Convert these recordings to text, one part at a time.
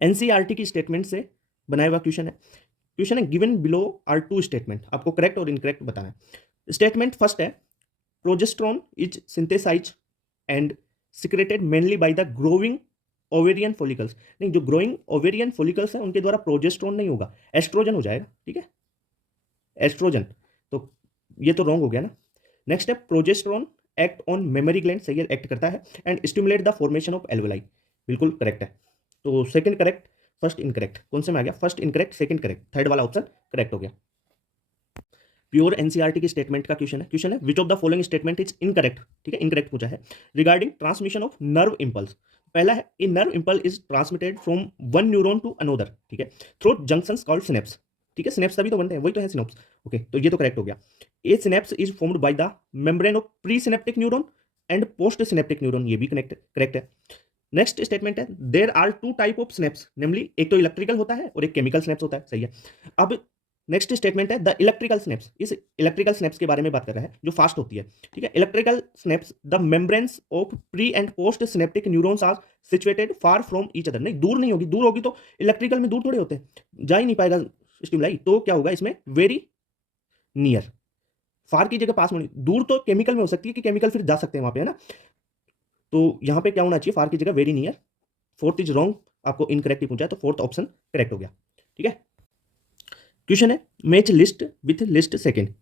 NCERT की statement से बनाया हुआ क्वेश्चन है। क्वेश्चन है given below are two statement, आपको करेक्ट और इनकरेक्ट बताना है। स्टेटमेंट फर्स्ट है progesterone is synthesise and secreted mainly by the growing ovarian follicles. नहीं, जो ग्रोइंग ओवेरियन फॉलिकल्स हैं उनके द्वारा प्रोजेस्टेरोन नहीं होगा, एस्ट्रोजन हो जाएगा। ठीक है, एस्ट्रोजन। तो ये तो रॉन्ग हो गया ना। नेक्स्ट है progesterone act on memory gland, सही है, एक्ट करता है and stimulate the formation of alveoli, बिल्कुल करेक्ट है। तो सेकंड करेक्ट, फर्स्ट इनकरेक्ट। कौन से में आ गया? First incorrect, second correct, third वाला ऑप्शन करेक्ट हो गया। प्योर एनसीईआरटी की स्टेटमेंट का क्वेश्चन है which of the following statement is incorrect. ठीक है, इनकरेक्ट पूछा है regarding transmission of nerve impulse. पहला है A nerve impulse is transmitted from one neuron to another, ठीक है, थ्रू जंक्शंस कॉल्ड सिनेप्स। ठीक है, सिनेप्स तभी तो बनते हैं, वही तो है सिनेप्स। ओके, तो ये तो करेक्ट हो गया। A synapse is formed by the membrane of pre synaptic neuron and post synaptic neuron, ये भी करेक्ट है। नेक्स्ट स्टेटमेंट है there are two type of synapses, namely एक तो इलेक्ट्रिकल होता है और एक केमिकल स्नेप्स होता है, सही है। अब नेक्स्ट स्टेटमेंट है द इलेक्ट्रिकल स्नेप्स, इस इलेक्ट्रिकल स्नेप्स के बारे में बात कर रहा है जो फास्ट होती है। ठीक है, electrical synapses the membranes of pre and post synaptic neurons are situated far from each other. नहीं, दूर नहीं होगी, दूर होगी तो इलेक्ट्रिकल में दूर थोड़े होते हैं, जा ही नहीं पाएगा स्टिमुलाई। तो क्या होगा इसमें? Very near. फार की जगह पास में, दूर तो केमिकल में हो सकती है कि केमिकल फिर जा सकते हैं वहां पे, है ना। तो यहां पे क्या होना चाहिए? फार की जगह very near. Fourth is wrong, आपको इनकरेक्ट ही पूछा है, तो फोर्थ ऑप्शन करेक्ट हो गया। ठीक है, क्वेश्चन है match list with list second.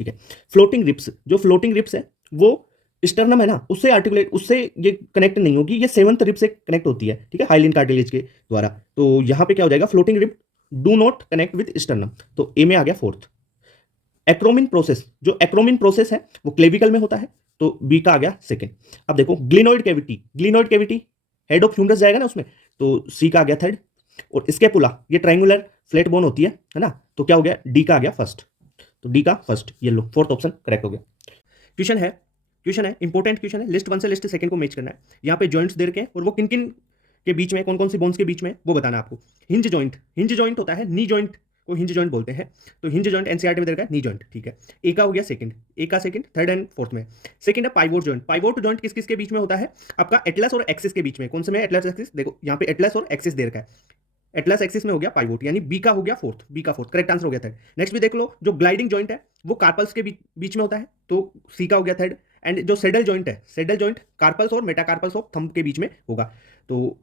ठीक है, फ्लोटिंग रिप्स, जो फ्लोटिंग रिप्स है वो स्टर्नम है ना, उससे आर्टिकुलेट, उससे ये कनेक्ट नहीं होगी, ये सेवंथ रिप से कनेक्ट होती है। ठीक है, हाइलिन कार्टिलेज के द्वारा। तो यहां पे क्या हो जाएगा? Floating rib do not connect with sternum, तो ए में आ गया फोर्थ। एक्रोमिन प्रोसेस, जो एक्रोमिन प्रोसेस है वो क्लेविकल में होता है, तो बी का आ गया सेकंड। अब देखो glenoid cavity, glenoid cavity head of humerus जाएगा ना उसमें, तो सी का आ गया थर्ड। और स्केपुला, ये ट्राइंगुलर फ्लैट बोन होती है ना, तो क्या हो गया? डी का आ गया फर्स्ट, तो डी का फर्स्ट, ये लो फोर्थ ऑप्शन करेक्ट हो गया। क्वेश्चन है इंपॉर्टेंट क्वेश्चन है, लिस्ट वन से लिस्ट सेकंड को मैच करना है। यहाँ पे जॉइंट्स दे रखे हैं और वो किन किन के बीच में, कौन कौन सी बोन्स के बीच में, वो बताना है आपको। हिंज जॉइंट होता है, नी जॉइंट को हिंज जॉइंट बोलते हैं। तो हिंज जॉइंट एनसीईआरटी में दे रखा है नी जॉइंट, ठीक है। ए का हो गया सेकंड, ए का सेकंड, थर्ड एंड फोर्थ में। सेकंड है पाइवोट जॉइंट, पाइवोट जॉइंट किस किस के बीच में होता है? आपका एटलस और एक्सिस के बीच में। कौन से में? एटलस एक्सिस, देखो यहाँ पे एटलस और एक्सिस दे रखा है, एटलस एक्सिस में हो गया पाइवोट, यानी बी का हो गया फोर्थ, बी का फोर्थ करेक्ट आंसर हो गया थर्ड। नेक्स्ट भी देख लो, जो ग्लाइडिंग जॉइंट है वो कार्पल्स के बीच में होता है, तो सी का हो गया थर्ड। एंड जो सेडल जॉइंट है, सेडल जॉइंट कार्पल्स और मेटाकार्पल्स ऑफ थंब के बीच में होगा, तो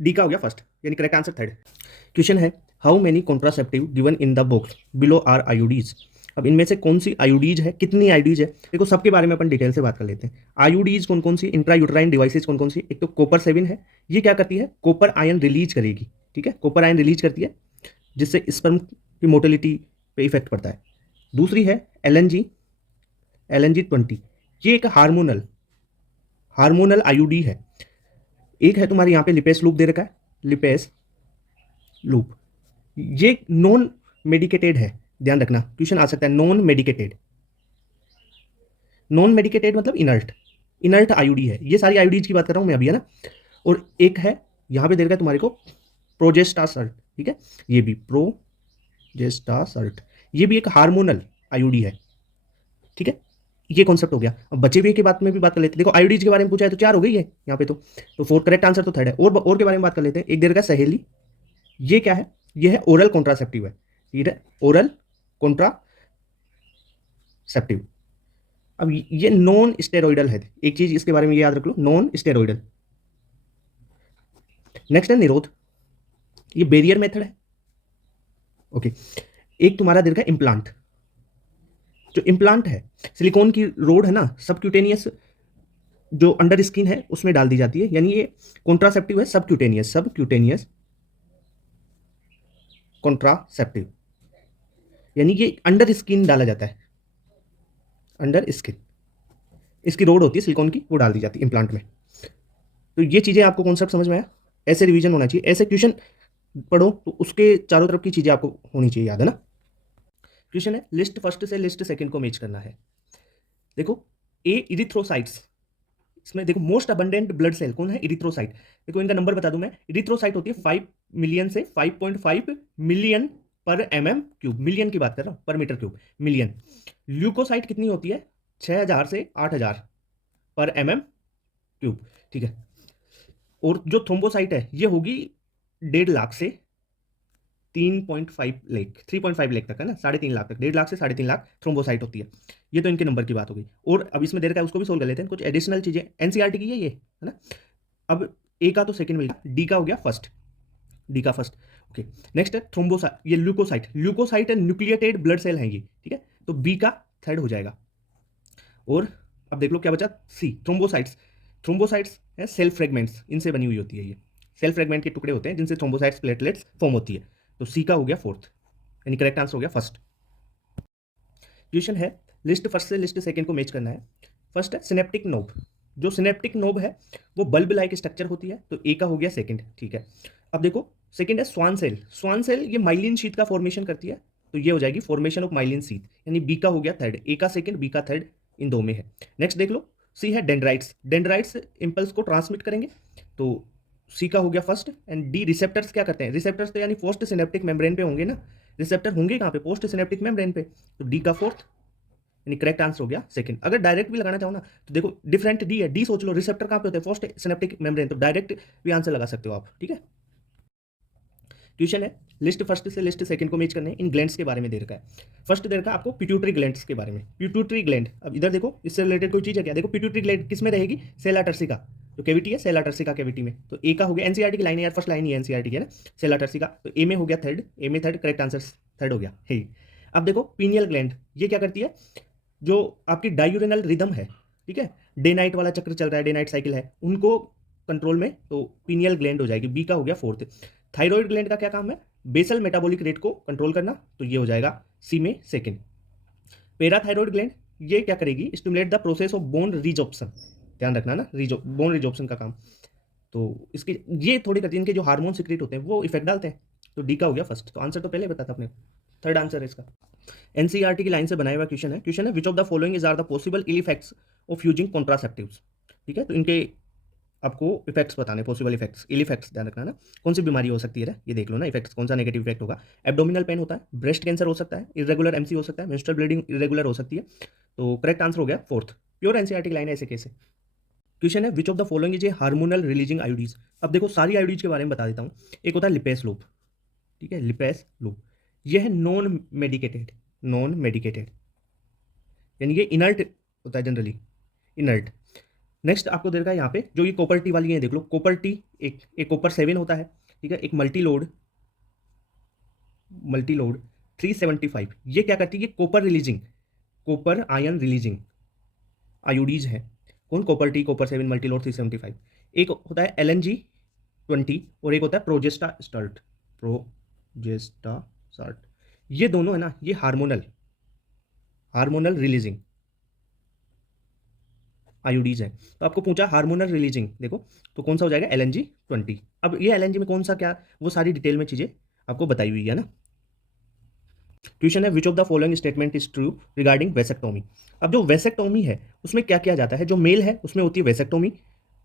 डी का हो गया फर्स्ट, यानी करेक्ट आंसर थर्ड। क्वेश्चन है how many contraceptive given in the box below are IUDs. अब इनमें से कौन सी आईयूडीज है, कितनी आईयूडीज है, देखो सबके बारे में अपन डिटेल से बात कर लेते हैं। आईयूडीज कौन कौन सी, इंट्रा यूट्राइन डिवाइसेज कौन कौन सी? एक तो कॉपर 7 है, ये क्या करती है? कॉपर आयन रिलीज करेगी। ठीक है, कॉपर आयन रिलीज करती है जिससे स्पर्म की मोटिलिटी पे इफेक्ट पड़ता है। दूसरी है LNG 20, ये एक हार्मोनल आईयूडी है। एक है तुम्हारे यहाँ पे लिपेस लूप दे रखा है, लिपेस लूप, ये नॉन मेडिकेटेड है, ध्यान रखना क्वेश्चन आ सकता है। नॉन मेडिकेटेड मतलब इनर्ट, इनर्ट आईयूडी है। ये सारी आईयूडीज की बात कर रहा हूं मैं अभी, है ना। और एक है यहां पे दे रखा है तुम्हारे को प्रोजेस्टासर्ट, ठीक है, ये भी प्रोजेस्टासर्ट, ये भी एक हार्मोनल आईयूडी है। ठीक है, ये कॉन्सेप्ट हो गया। अब बचे हुए के बात में भी बात कर लेते हैं। देखो आईयूडीज के बारे में पूछा है तो 4 हो गई है यहाँ पे, तो फोर्थ करेक्ट आंसर तो थर्ड है। और के बारे में बात कर लेते हैं। एक दे रखा है सहेली, ये क्या है? ये है ओरल कॉन्ट्रासेप्टिव है, ठीक है, ओरल कॉन्ट्रासेप्टिव। अब ये नॉन स्टेरॉइडल है, एक चीज इसके बारे में ये याद रख लो, नॉन स्टेरॉइडल। नेक्स्ट है निरोध, ये बैरियर मेथड है। ओके, एक तुम्हारा दे रखा है इम्प्लांट, जो इम्प्लांट है सिलिकॉन की रोड है ना, सबक्यूटेनियस जो अंडर स्किन है उसमें डाल दी जाती है, यानी ये कॉन्ट्रासेप्टिव है, सबक्यूटेनियस कॉन्ट्रासेप्टिव, यानी ये अंडर स्किन डाला जाता है, अंडर स्किन इसकी रोड होती है सिलिकॉन की, वो डाल दी जाती है इम्प्लांट में। तो ये चीजें आपको कॉन्सेप्ट समझ में आया? ऐसे रिवीजन होना चाहिए, ऐसे क्वेश्चन पढ़ो तो उसके चारों तरफ की चीजें आपको होनी चाहिए याद, है ना। क्वेश्चन है लिस्ट फर्स्ट से लिस्ट सेकंड को मैच करना है। देखो ए इरिथ्रोसाइट्स, इसमें देखो मोस्ट अबंडेंट ब्लड सेल कौन है? इरिथ्रोसाइट। देखो इनका नंबर बता दूं मैं, इरिथ्रोसाइट होती है 5 मिलियन से 5.5 मिलियन पर MM³ मिलियन की बात कर रहा हूं, पर मीटर क्यूब मिलियन। ल्यूकोसाइट कितनी होती है? 6000 से 8000 पर MM³, ठीक है। और जो थ्रोम्बोसाइट है ये होगी 1.5 लाख से 3.5 लाख 3.5 लाख तक है ना, 3.5 लाख तक, 1.5 लाख से 3.5 लाख थ्रोम्बोसाइट होती है। ये तो इनके नंबर की बात हो गई। और अब इसमें दे रखा है उसको भी सोल्व कर लेते हैं, कुछ एडिशनल चीजें एनसीईआरटी की है ना। अब ए का तो सेकंड मिल गया, डी का हो गया फर्स्ट, डी का फर्स्ट। ओके, नेक्स्ट है थ्रोम्बोसाइट, ये leucocyte, leucocyte nucleated blood cell हैं ये, ठीक है, तो बी का थर्ड हो जाएगा। और अब देख लो क्या बचा, सी थ्रोम्बोसाइट्स, थ्रोम्बोसाइट्स है सेल फ्रेगमेंट्स, इनसे बनी हुई होती है ये, सेल फ्रेगमेंट के टुकड़े होते हैं जिनसे थ्रोम्बोसाइट्स प्लेटलेट्स फॉर्म होती है, तो सी का हो गया फोर्थ, यानी करेक्ट आंसर हो गया फर्स्ट। क्वेश्चन है लिस्ट फर्स्ट से लिस्ट सेकंड को मैच करना है। फर्स्ट है सिनेप्टिक नोब, जो सिनेप्टिक नोब है वो बल्ब लाइक स्ट्रक्चर होती है, तो ए का हो गया सेकंड, ठीक है। अब देखो सेकंड है स्वान सेल, स्वान सेल ये माइलिन शीट का फॉर्मेशन करती है, तो ये हो जाएगी फॉर्मेशन ऑफ माइलिन शीट, यानी बी का हो गया थर्ड, ए का सेकंड, बी का थर्ड, इन दो में है। नेक्स्ट देख लो, सी है डेंड्राइट्स, डेंड्राइट्स इम्पल्स को ट्रांसमिट करेंगे, तो सी का हो गया फर्स्ट। एंड डी रिसेप्टर्स क्या करते हैं, रिसेप्टर्स तो यानी पोस्ट सिनेप्टिक मेम्ब्रेन पे होंगे ना, रिसेप्टर होंगे कहाँ पे, पोस्ट सिनेप्टिक मेम्ब्रेन पे, तो डी का फोर्थ, यानी करेक्ट आंसर हो गया सेकंड। अगर डायरेक्ट भी लगाना चाहो ना तो देखो डिफरेंट डी है, डी सोच लो रिसेप्टर कहाँ पे होते हैं, पोस्ट सिनेप्टिक मेम्ब्रेन, तो डायरेक्ट भी आंसर लगा सकते हो आप, ठीक है। क्वेश्चन है लिस्ट फर्स्ट से लिस्ट सेकंड को मैच करने इन ग्लैंड्स के बारे में दे रखा है। फर्स्ट दे रखा है आपको पिट्यूटरी ग्लैंड्स के बारे में, पिट्यूटरी ग्लैंड, अब इधर देखो इससे रिलेटेड कोई चीज है क्या, देखो पिट्यूटरी ग्लैंड किस में रहेगी, सेला टर्सिका, जो कैविटी है सेला टर्सिका कैविटी में, तो ए का हो गया, एनसीईआरटी की लाइन है यार, फर्स्ट लाइन ही एनसीईआरटी की है ना, सेला टर्सिका, तो ए में हो गया थर्ड, ए में थर्ड, करेक्ट आंसर थर्ड हो गया है। अब देखो पीनियल ग्लैंड, ये क्या करती है, जो आपकी डायूरेनल रिदम है, ठीक है, डे नाइट वाला चक्र चल रहा है, डे नाइट साइकिल है, उनको कंट्रोल में, तो पीनियल ग्लैंड हो जाएगी, बी का हो गया फोर्थ। थायराइड ग्लैंड का क्या काम है, बेसल मेटाबॉलिक रेट को कंट्रोल करना, तो ये हो जाएगा सी में सेकंड। पैराथायरॉयड ग्लैंड ये क्या करेगी, stimulate the process of bone resorption, ध्यान रखना ना, बोन रिजॉर्प्शन का काम, तो इसके ये थोड़ी करती है, इनके जो हार्मोन सिक्रेट होते हैं वो इफेक्ट डालते हैं, तो डी का हो गया फर्स्ट, तो आंसर तो पहले बताता अपने, थर्ड आंसर है इसका। एनसीईआरटी की लाइन से बनाया हुआ क्वेश्चन है, क्वेश्चन है which of the following is are the possible ill effects of using contraceptives, ठीक है, तो इनके आपको इफेक्ट्स बताने, पॉसिबल इफेक्ट्स, इल इफेक्ट्स ध्यान रखना ना, कौन सी बीमारी हो सकती है, ये देख लो ना इफेक्ट्स, कौन सा नेगेटिव इफेक्ट होगा, एब्डोमिनल पेन होता है, ब्रेस्ट कैंसर हो सकता है, इरेगुलर एमसी हो सकता है, मेंस्ट्रुअल ब्लीडिंग इरेगुलर हो सकती है, तो करेक्ट आंसर हो गया फोर्थ, प्योर एनसीईआरटी की लाइन है ऐसे कैसे। क्वेश्चन है which of the following is a hormonal releasing IUDs, अब देखो सारी आयोडीज के बारे में बता देता हूँ। एक होता है लिपेस लूप, ठीक है, लिपेस लूप, यह है नॉन मेडिकेटेड, नॉन मेडिकेटेड, यानी ये इनर्ट होता है जनरली, इनर्ट। नेक्स्ट आपको दे रखा है यहाँ पे जो ये कॉपर टी वाली है, देख लो कॉपर टी, एक कॉपर 7 होता है, ठीक है, एक मल्टी लोड 375, ये क्या करती है, ये copper releasing, copper ion releasing IUDs है, कौन, copper T, copper 7, multi load 375। एक होता है LNG20 और एक होता है प्रोजेस्टा स्टार्ट, प्रोजेस्टा स्टार्ट, ये दोनों है ना, ये हार्मोनल, हार्मोनल रिलीजिंग आयोडीज है, तो आपको पूछा हार्मोनल रिलीजिंग, देखो तो कौन सा हो जाएगा, LNG20। अब ये LNG में कौन सा क्या, वो सारी डिटेल में चीजें आपको बताई हुई है ना। क्वेश्चन है which of the following statement is true regarding vasectomy, अब जो वेसेक्टोमी है उसमें क्या किया जाता है, जो मेल है उसमें होती है वेसेक्टोमी,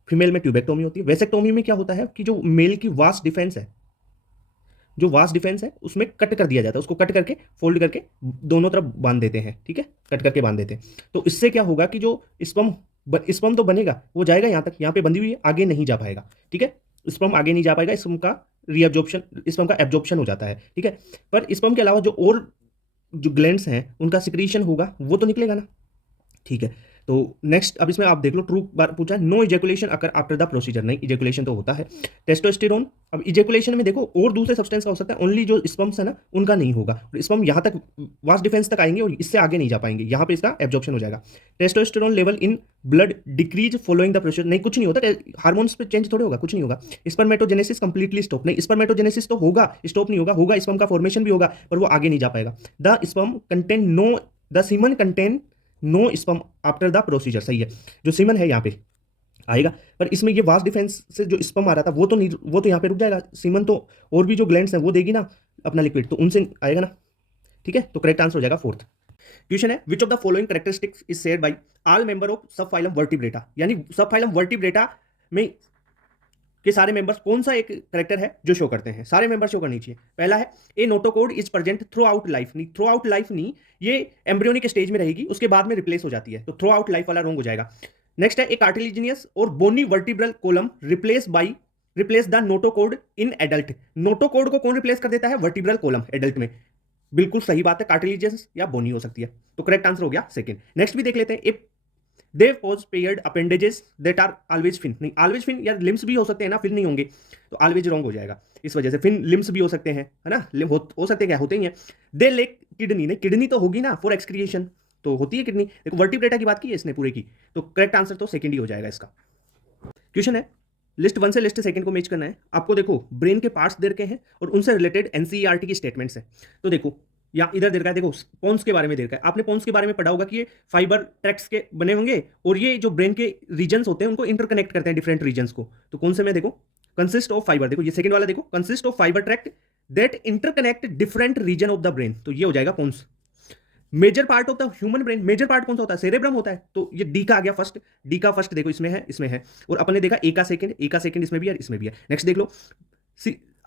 फीमेल में ट्यूबेक्टोमी होती है। वेसेक्टोमी में क्या होता है कि जो मेल की वास्ट डिफेंस है, जो वास्ट डिफेंस है उसमें कट कर दिया जाता है, उसको कट करके फोल्ड करके दोनों तरफ बांध देते हैं, ठीक है, कट करके बांध देते हैं, तो इससे क्या होगा कि जो स्पर्म तो बनेगा, वो जाएगा यहाँ तक, यहाँ पे बंधी हुई है, आगे नहीं जा पाएगा, ठीक है, स्पर्म आगे नहीं जा पाएगा, स्पर्म का रीअब्जॉर्प्शन, स्पर्म का एब्जॉर्प्शन हो जाता है, ठीक है, पर स्पर्म के अलावा जो और जो ग्लैंड्स हैं उनका सिक्रीशन होगा वो तो निकलेगा ना, ठीक है। तो नेक्स्ट अब इसमें आप देख लो, ट्रू पूछा है, no ejaculation occur after the procedure, नहीं इजेकुलेशन तो होता है। टेस्टोस्टेरोन, अब इजेकुलेशन में देखो और दूसरे सब्सटेंस का हो सकता है, ओनली जो स्पर्म्स है ना उनका नहीं होगा, स्पर्म यहाँ तक वास्ट डिफेंस तक आएंगे और इससे आगे नहीं जा पाएंगे, यहाँ पे इसका एब्जॉर्प्शन हो जाएगा। Testosterone level in blood decrease following the procedure, नहीं कुछ नहीं होता, हार्मोन्स पे चेंज थोड़े होगा, कुछ नहीं होगा। स्पर्मेटोजेनेसिस कंप्लीटली स्टॉप, नहीं स्पर्मेटोजेनेसिस तो होगा, स्टॉप नहीं होगा, होगा स्पर्म का फॉर्मेशन भी होगा पर वो आगे नहीं जा पाएगा। The sperm contain no, the semen contain no sperm after the procedure, सही है, जो सीमन है यहाँ पे आएगा, पर इसमें ये वास्ट डिफेंस से जो स्पर्म आ रहा था वो तो नहीं, वो तो यहाँ पे रुक जाएगा, सीमन तो और भी जो ग्लैंड्स हैं वो देगी ना अपना लिक्विड, तो उनसे आएगा ना, ठीक है, तो करेक्ट आंसर हो जाएगा फोर्थ। क्वेश्चन है which of the following characteristics is shared by all member of सब फाइलम वर्टिब्रेटा, यानी सब फाइलम वर्टिब्रेटा में कि सारे मेंबर्स कौन सा एक करेक्टर है जो शो करते हैं, सारे मेंबर्स शो करनी चाहिए। पहला है a notochord is present throughout life, नहीं थ्रू आउट लाइफ नहीं, ये एम्ब्रियोनिक स्टेज में रहेगी उसके बाद में रिप्लेस हो जाती है, तो थ्रू आउट लाइफ वाला रॉन्ग हो जाएगा। नेक्स्ट है ए कार्टिलेजिनियस और bony vertebral column replace by replace the notochord in adult. Notochord को कौन रिप्लेस कर देता है? वर्टिब्रल कॉलम एडल्ट में। बिल्कुल सही बात है, कार्टिलेजियस या बोनी हो सकती है। तो करेक्ट आंसर हो गया सेकंड। नेक्स्ट भी देख लेते हैं। If they possess paired appendages that are always fin, नहीं ऑलवेज फिन यार लिम्स भी हो सकते हैं ना, फिन नहीं होंगे, तो ऑलवेज रॉन्ग हो जाएगा। इस वजह से फिन लिम्स भी हो सकते हैं, है ना, हो सकते हैं, क्या होते ही हैं। दे लेक किडनी, नहीं किडनी तो होगी ना फॉर एक्सक्रिएशन, तो होती है किडनी। देखो वर्टिब्रेटा की बात की है इसने पूरे की, तो करेक्ट आंसर तो सेकंड ही हो जाएगा इसका। क्वेश्चन है लिस्ट 1 से लिस्ट सेकंड को मैच करना है आपको। देखो ब्रेन के पार्ट्स दे रखे हैं और उनसे रिलेटेड एनसीईआरटी की स्टेटमेंट्स है। तो देखो या इधर दे रखा है, देखो पोन्स के बारे में दे रखा है। आपने पोन्स के बारे में पढ़ा होगा कि ये फाइबर ट्रैक्ट्स के बने होंगे और ये जो ब्रेन के रीजन्स होते हैं उनको इंटरकनेक्ट करते हैं डिफरेंट रीजन्स को। तो कौन से में देखो कंसिस्ट ऑफ फाइबर, देखो ये सेकंड वाला देखो consist of fibre tract that interconnect different region of the brain, तो ये हो जाएगा pons. Major part of the human brain, major part कौन सा होता है? सेरेब्रम होता है, तो ये डी का आ गया फर्स्ट। डी का फर्स्ट देखो इसमें है, इसमें है, और अपन ने देखा ए का सेकंड इसमें भी है, इसमें भी है। नेक्स्ट देख लो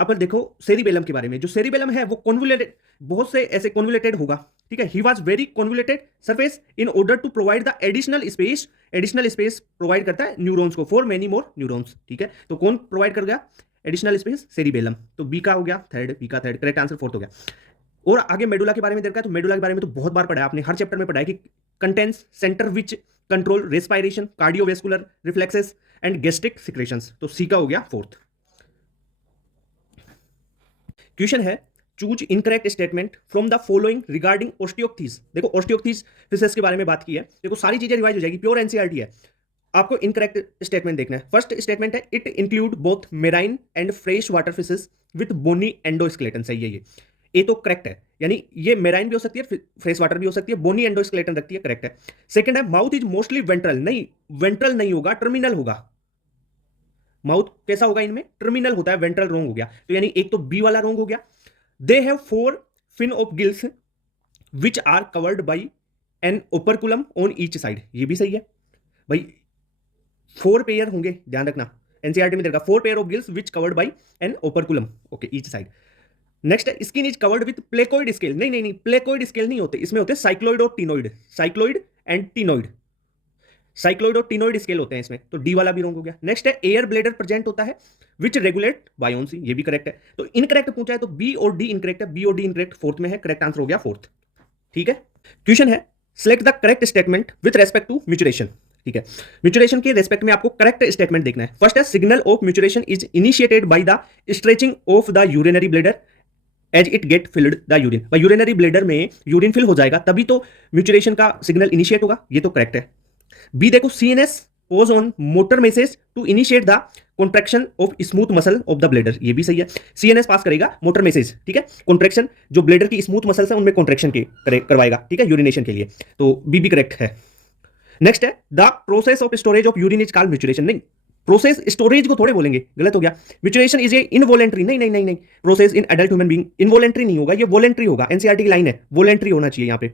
अपन देखो सेरिबेलम के बारे में। जो सेरिबेलम है वो कॉन्वुलेटेड, बहुत से ऐसे कॉन्वुलेटेड होगा, ठीक है। He was very convoluted surface in order to provide the additional space provide करता है न्यूरॉन्स को फॉर मेनी मोर न्यूरॉन्स, ठीक है। तो कौन प्रोवाइड कर गया एडिशनल स्पेस? सेरिबेलम। तो बी का हो गया थर्ड, बी का थर्ड, करेक्ट आंसर फोर्थ हो गया। और आगे मेडुला के बारे में देखा है, तो मेडुला के बारे में तो बहुत बार पढ़ा है आपने, हर चैप्टर में पढ़ा है कि contains centre which control respiration, cardiovascular reflexes and gastric secretions. तो सी का हो गया फोर्थ। क्वेश्चन है choose incorrect statement from the following regarding osteichthyes. देखो ऑस्टियोक्थीस फिशेस के बारे में बात की है, देखो सारी चीजें रिवाइज हो जाएगी, प्योर एनसीईआरटी है। आपको इनकरेक्ट स्टेटमेंट देखना है। फर्स्ट स्टेटमेंट है it include both marine and fresh water fishes with bony endoskeleton, सही है ये तो करेक्ट है, यानी ये मेराइन भी हो सकती है, फ्रेश वाटर भी हो सकती है, बोनी एंडोस्केलेटन रखती है, करेक्ट है। सेकंड है माउथ इज मोस्टली वेंट्रल, नहीं वेंट्रल नहीं होगा, टर्मिनल होगा। माउथ कैसा होगा इनमें? टर्मिनल होता है, वेंट्रल रॉन्ग हो गया, तो यानी एक तो बी वाला रॉन्ग हो गया। They have 4 fin of gills which are covered by an operculum on each side, ये भी सही है भाई। 4 पेयर होंगे, ध्यान रखना, एनसीईआरटी में देगा 4 pair of gills which covered by an operculum, okay each side. Next है skin is covered with placoid scale, नहीं नहीं नहीं प्लेकोइड स्केल नहीं होते, इसमें होते साइक्लोइड और ctenoid, cycloid and ctenoid, cycloid और टीनोइड स्केल होते हैं इसमें, तो डी वाला भी रॉन्ग हो गया। नेक्स्ट है एयर ब्लेडर प्रेजेंट होता है विच रेगुलेट बायोन्सी, ये भी करेक्ट है। तो इनकरेक्ट पूछा है तो बी और डी इनकरेक्ट है, बी और डी इनकरेक्ट फोर्थ में है, करेक्ट आंसर हो गया फोर्थ, ठीक है। क्वेश्चन है select the correct statement with respect to micturition, ठीक है। म्यूचुरेशन के रेस्पेक्ट में आपको करेक्ट स्टेटमेंट देखना है। फर्स्ट है signal of micturition is initiated by the stretching of the urinary bladder as it get filled the urine, भाई यूरिनरी ब्लेडर में यूरिन फिल हो जाएगा तभी तो म्यूचुरेशन का सिग्नल इनिशिएट होगा, ये तो करेक्ट है। बी देखो CNS pose on motor message to initiate the contraction of smooth muscle of the bladder, ये भी सही है। सीएनएस पास करेगा मोटर मैसेज, ठीक है, कॉन्ट्रैक्शन जो ब्लेडर की स्मूथ मसल्स है उनमें कॉन्ट्रैक्शन के करवाएगा, ठीक है, यूरिनेशन के लिए, तो बी भी करेक्ट है। नेक्स्ट है the process of storage of urine is called micturition, नहीं प्रोसेस स्टोरेज को थोड़े बोलेंगे, गलत हो गया। म्यूचुरेशन इज ए इनवॉलेंट्री, नहीं नहीं नहीं नहीं, process in adult human being involuntary नहीं होगा, ये वॉलेंट्री होगा, एनसीईआरटी की लाइन है, वॉलेंट्री होना चाहिए यहाँ पे,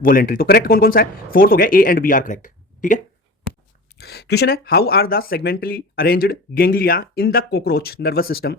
वॉलेंट्री। तो करेक्ट कौन कौन सा है? फोर्थ हो गया, A and B are correct, ठीक है। क्वेश्चन है how are the segmentally arranged ganglia in the cockroach nervous system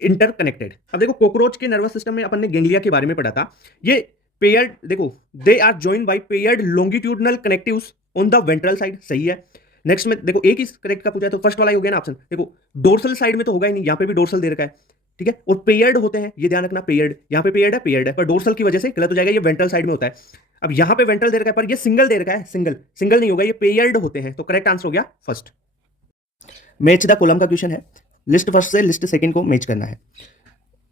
interconnected. अब देखो कॉकरोच के नर्वस सिस्टम में अपन ने गेंगलिया के बारे में पढ़ा था, ये पेयर्ड, देखो they are joined by paired longitudinal connectives on the ventral side, सही है। नेक्स्ट में देखो एक ही करेक्ट का पूछा है तो फर्स्ट वाला ही हो गया ना ऑप्शन, देखो डोर्सल साइड में तो होगा ही नहीं, यहाँ पे भी डोर्सल दे रखा है, ठीक है, और पेयर्ड होते हैं, ये ध्यान रखना, पेयर्ड यहाँ पे पेयर्ड है पर डोर्सल की वजह से गलत हो जाएगा, ये वेंट्रल साइड में होता है। अब यहाँ पे वेंट्रल दे रखा है पर ये सिंगल दे रखा है, सिंगल नहीं होगा, ये पेयर्ड होते हैं, तो करेक्ट आंसर हो गया फर्स्ट। मैच द कॉलम का क्वेश्चन है, लिस्ट फर्स्ट से लिस्ट सेकंड को मैच करना है।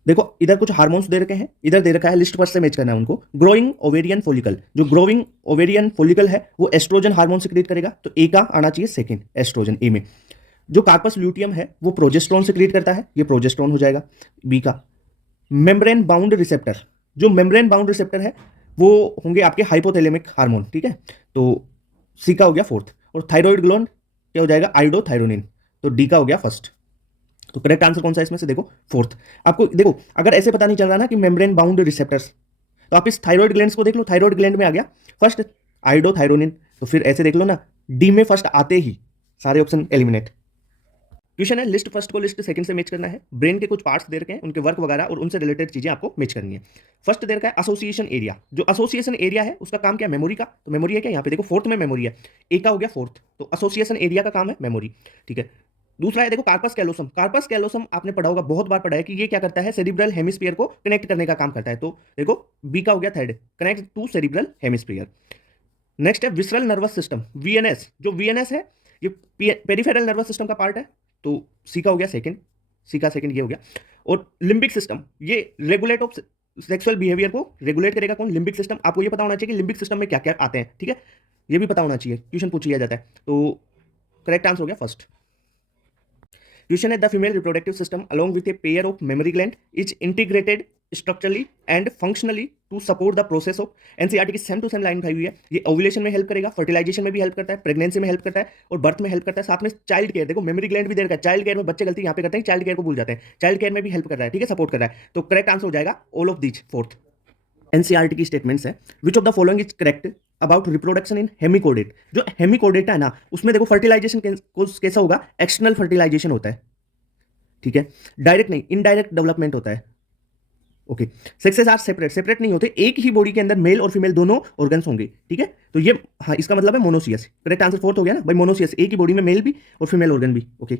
देखो इधर कुछ हार्मोन्स दे रखे हैं, इधर दे रखा है लिस्ट फर्स्ट से मैच करना है उनको। ग्रोइंग ओवेरियन फॉलिकल, जो ग्रोइंग ओवेरियन फॉलिकल है वो एस्ट्रोजन हार्मोन सिक्रिएट करेगा, तो ए का आना चाहिए सेकंड, एस्ट्रोजन ए में। जो कार्पस ल्यूटियम है वो प्रोजेस्टेरोन सिक्रिएट करता है, ये प्रोजेस्टेरोन हो जाएगा बी का। मेम्ब्रेन बाउंड रिसेप्टर, जो मेम्ब्रेन बाउंड रिसेप्टर है वो होंगे आपके हाइपोथैलेमिक हार्मोन, ठीक है, तो सी का हो गया फोर्थ। और थायराइड ग्लैंड क्या हो जाएगा? आइडोथायरोनिन, तो डी का हो गया फर्स्ट। तो करेक्ट आंसर कौन सा है इसमें से? देखो फोर्थ। आपको देखो अगर ऐसे पता नहीं चल रहा ना कि मेम्ब्रेन बाउंड रिसेप्टर्स, तो आप इस थायराइड ग्लैंड्स को देख लो, थायराइड ग्लैंड में आ गया फर्स्ट आइडोथायरोनिन, तो फिर ऐसे देख लो ना, डी में फर्स्ट आते ही सारे ऑप्शन एलिमिनेट। क्वेश्चन है लिस्ट फर्स्ट को लिस्ट सेकंड से मैच करना है। ब्रेन के कुछ पार्ट्स दे रखे हैं, उनके वर्क वगैरह और उनसे रिलेटेड चीजें आपको मैच करनी है। फर्स्ट दे रखा है एसोसिएशन एरिया, जो एसोसिएशन एरिया है उसका काम क्या है? मेमोरी का, तो मेमोरी है क्या? यहाँ पे देखो फोर्थ में मेमोरी है, ए का हो गया फोर्थ, तो एसोसिएशन एरिया का काम है मेमोरी, ठीक है। दूसरा है देखो कार्पस कैलोसम। कार्पस कैलोसम आपने पढ़ा होगा, बहुत बार पढ़ा है कि ये क्या करता है, सेरिब्रल हेमिस्फीयर को कनेक्ट करने का काम करता है। तो देखो बी का हो गया third, connect to cerebral hemisphere. Next है विसरल नर्वस सिस्टम, वीएनएस। जो वीएनएस है ये पेरिफेरल नर्वस सिस्टम का पार्ट है, तो सी का हो गया सेकंड, सी का सेकंड ये हो गया। और लिम्बिक सिस्टम, ये रेगुलेट ऑफ सेक्सुअल बिहेवियर को रेगुलेट करेगा कौन, लिम्बिक सिस्टम। आपको ये पता होना चाहिए कि लिम्बिक सिस्टम में क्या क्या आते हैं, ठीक है, ये भी पता होना चाहिए, ट्यूशन पूछ लिया जाता है। तो करेक्ट आंसर हो गया फर्स्ट। क्वेश्चन है the female reproductive system along with a pair of memory gland is integrated structurally and functionally to support the process of. NCERT की सेम टू सेम लाइन उठाई हुई है। ये ओव्यूलेशन में help करेगा, फर्टिलाइजेशन में भी हेल्प करता है, प्रेगनेंसी में हेल्प करता है और बर्थ में हेल्प करता है। साथ में चाइल्ड केयर, देखो मेमोरी ग्लैंड भी दे रखा है। चाइल्ड केयर में बच्चे गलती यहाँ पे करते हैं, चाइल्ड केयर को भूल जाते हैं, चाइल्ड केयर में भी हेल्प कर रहा है, ठीक है, सपोर्ट कर रहा है। तो करेक्ट आंसर हो जाएगा all of these, fourth. NCERT की स्टेटमेंट्स है which of the following is correct about reproduction in hemichordate. जो हेमिकोडेट है ना, उसमें देखो फर्टिलाइजेशन कैसा होगा, एक्सटर्नल फर्टिलाइजेशन होता है, ठीक है, डायरेक्ट नहीं, इनडायरेक्ट डेवलपमेंट होता है। Okay, sexes are separate, separate नहीं होते, एक ही बॉडी के अंदर मेल और फीमेल दोनों ऑर्गन्स होंगे, ठीक है। तो ये हाँ, इसका मतलब है मोनोसियस। करेक्ट आंसर फोर्थ हो गया ना भाई, मोनोसियस, एक ही बॉडी में मेल भी और फीमेल ऑर्गन भी। ओके,